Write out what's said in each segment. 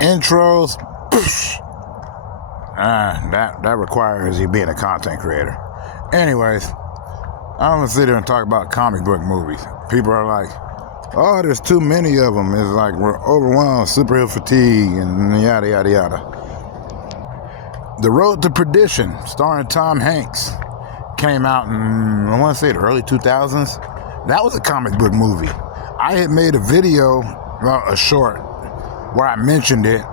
intros, that requires you being a content creator. Anyways, I'm gonna sit here and talk about comic book movies. People are like, oh, there's too many of them. It's like we're overwhelmed, superhero fatigue, and yada, yada, yada. The Road to Perdition, starring Tom Hanks, came out in, I want to say, the early 2000s. That was a comic book movie. I had made a video, well, a short, where I mentioned it,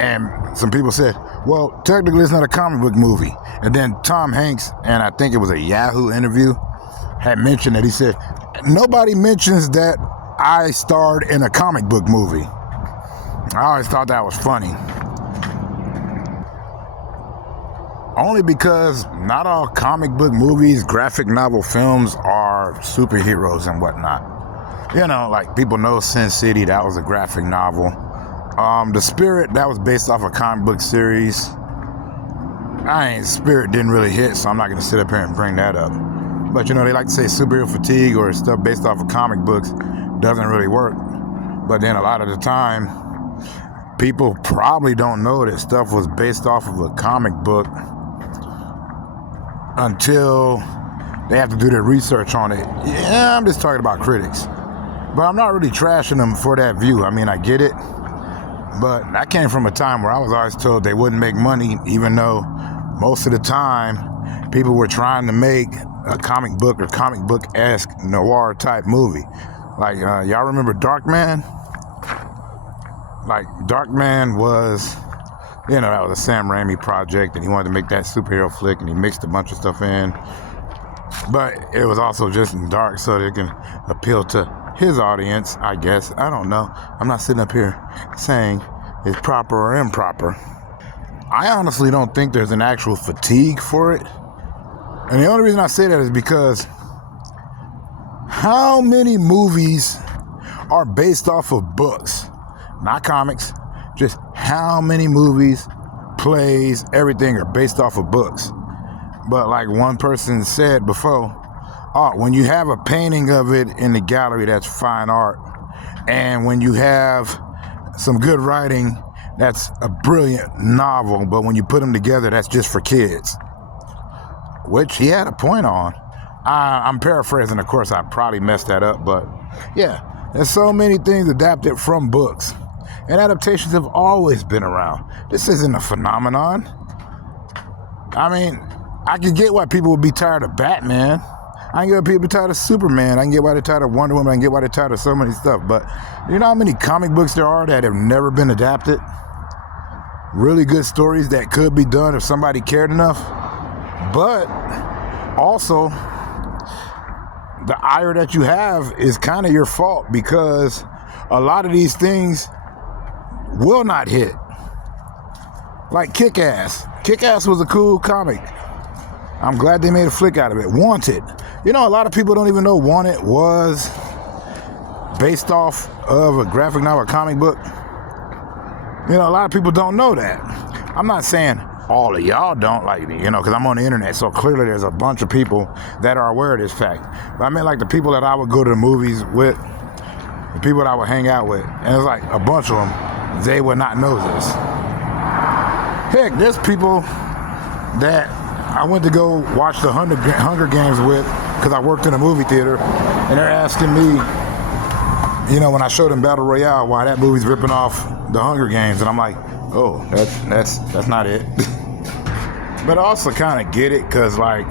and some people said, well, technically it's not a comic book movie. And then Tom Hanks, and I think it was a Yahoo interview, had mentioned it. He said, nobody mentions that I starred in a comic book movie. I always thought that was funny. Only because not all comic book movies, graphic novel films are superheroes and whatnot. You know, like people know Sin City, that was a graphic novel. The Spirit, that was based off a comic book series. Spirit didn't really hit, so I'm not going to sit up here and bring that up. But you know, they like to say superhero fatigue or stuff based off of comic books doesn't really work. But then a lot of the time, people probably don't know that stuff was based off of a comic book until they have to do their research on it. Yeah, I'm just talking about critics. But I'm not really trashing them for that view. I mean, I get it. But I came from a time where I was always told they wouldn't make money, even though most of the time people were trying to make a comic book or comic book-esque noir type movie. Like, y'all remember Darkman? Like, Darkman was, you know, that was a Sam Raimi project, and he wanted to make that superhero flick, and he mixed a bunch of stuff in. But it was also just in dark, so they can appeal to his audience, I guess. I don't know. I'm not sitting up here saying it's proper or improper. I honestly don't think there's an actual fatigue for it. And the only reason I say that is because how many movies are based off of books? Not comics, just how many movies, plays, everything are based off of books. But like one person said before, when you have a painting of it in the gallery, that's fine art. And when you have some good writing, that's a brilliant novel. But when you put them together, that's just for kids. Which he had a point on. I'm paraphrasing, of course, I probably messed that up. But yeah, there's so many things adapted from books. And adaptations have always been around. This isn't a phenomenon. I mean, I can get why people would be tired of Batman. I can get why people be tired of Superman. I can get why they're tired of Wonder Woman. I can get why they're tired of so many stuff. But you know how many comic books there are that have never been adapted? Really good stories that could be done if somebody cared enough. But also, the ire that you have is kind of your fault, because a lot of these things will not hit. Like Kick-Ass. Kick-Ass was a cool comic. I'm glad they made a flick out of it. Wanted. You know, a lot of people don't even know Wanted was based off of a graphic novel, comic book. You know, a lot of people don't know that. I'm not saying all of y'all don't, like, you know, because I'm on the internet, so clearly there's a bunch of people that are aware of this fact. But I mean, like, the people that I would go to the movies with, the people that I would hang out with, and it's like a bunch of them, they would not know this. Heck, there's people that I went to go watch the Hunger Games with, because I worked in a movie theater, and they're asking me, you know, when I showed them Battle Royale, why that movie's ripping off the Hunger Games, and I'm like, oh, that's not it. But I also kind of get it, because, like,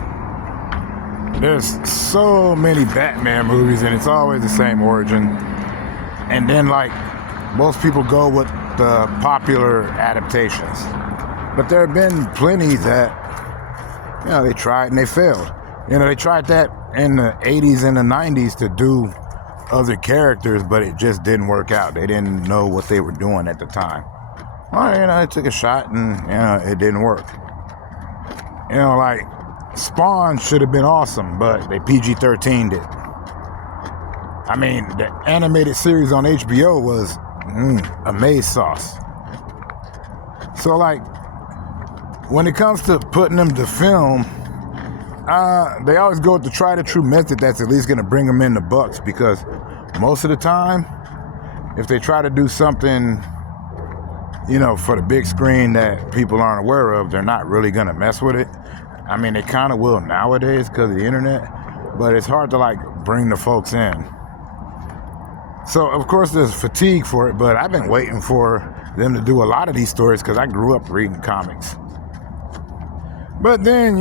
there's so many Batman movies, and it's always the same origin. And then, like, most people go with the popular adaptations. But there have been plenty that, you know, they tried and they failed. You know, they tried that in the 80s and the 90s to do other characters, but it just didn't work out. They didn't know what they were doing at the time. Well, you know, they took a shot and, you know, it didn't work. You know, like, Spawn should have been awesome, but they PG-13'd it. I mean, the animated series on HBO was amaze sauce. So, like, when it comes to putting them to film, they always go with the tried and true method that's at least going to bring them in the bucks, because most of the time, if they try to do something for the big screen that people aren't aware of, they're not really going to mess with it. I mean, they kind of will nowadays because of the internet, but it's hard to like bring the folks in. So, of course, there's fatigue for it, but I've been waiting for them to do a lot of these stories because I grew up reading comics. But then,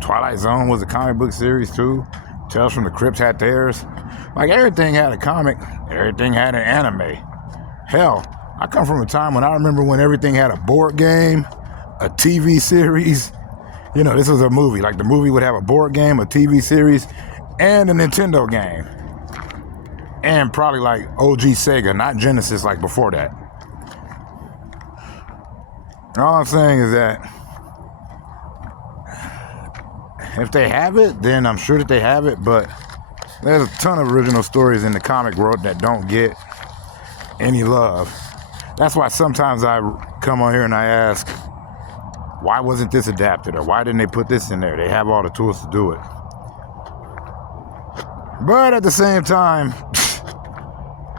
Twilight Zone was a comic book series too. Tales from the Crypt had theirs. Like, everything had a comic, everything had an anime. Hell, I come from a time when I remember when everything had a board game, a TV series. This was a movie. Like, the movie would have a board game, a TV series, and a Nintendo game. And probably like OG Sega, not Genesis like before that. All I'm saying is that if they have it, then I'm sure that they have it, but there's a ton of original stories in the comic world that don't get any love. That's why sometimes I come on here and I ask, why wasn't this adapted? Or why didn't they put this in there? They have all the tools to do it. But at the same time,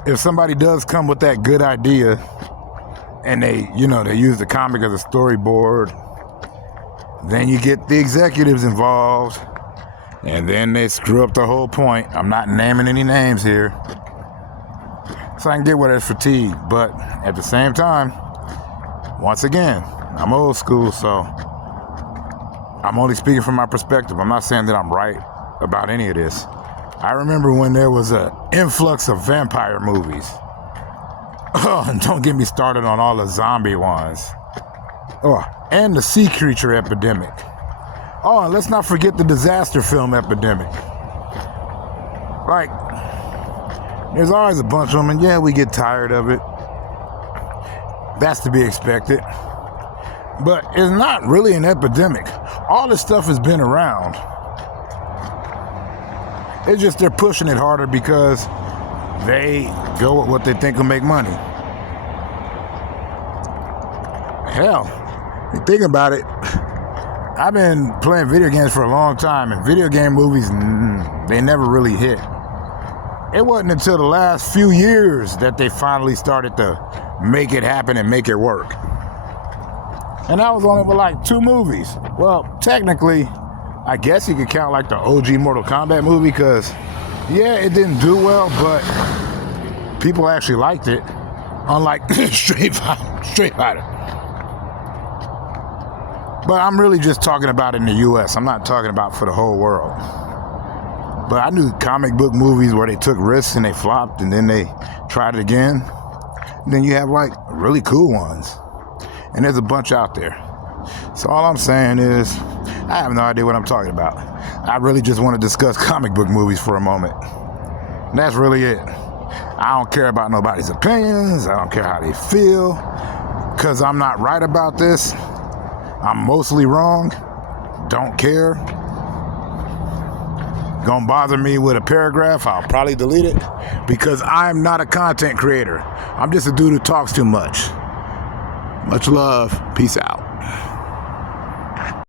if somebody does come with that good idea and they use the comic as a storyboard, then you get the executives involved and then they screw up the whole point. I'm not naming any names here. So I can get where there's fatigue, but at the same time, once again, I'm old school, so I'm only speaking from my perspective. I'm not saying that I'm right about any of this. I remember when there was an influx of vampire movies. Oh, and don't get me started on all the zombie ones. Oh, and the sea creature epidemic. Oh, and let's not forget the disaster film epidemic. Like, there's always a bunch of them, and yeah, we get tired of it. That's to be expected. But it's not really an epidemic. All this stuff has been around. It's just they're pushing it harder because they go with what they think will make money. Hell, if you think about it, I've been playing video games for a long time, and video game movies, they never really hit. It wasn't until the last few years that they finally started to make it happen and make it work. And that was only for like 2 movies. Well, technically, I guess you could count like the OG Mortal Kombat movie because, yeah, it didn't do well, but people actually liked it, unlike Street Fighter. But I'm really just talking about it in the U.S. I'm not talking about for the whole world. But I knew comic book movies where they took risks and they flopped and then they tried it again. And then you have like really cool ones. And there's a bunch out there. So all I'm saying is, I have no idea what I'm talking about. I really just want to discuss comic book movies for a moment. And that's really it. I don't care about nobody's opinions. I don't care how they feel. Because I'm not right about this. I'm mostly wrong. Don't care. Gonna bother me with a paragraph, I'll probably delete it. Because I'm not a content creator. I'm just a dude who talks too much. Much love. Peace out.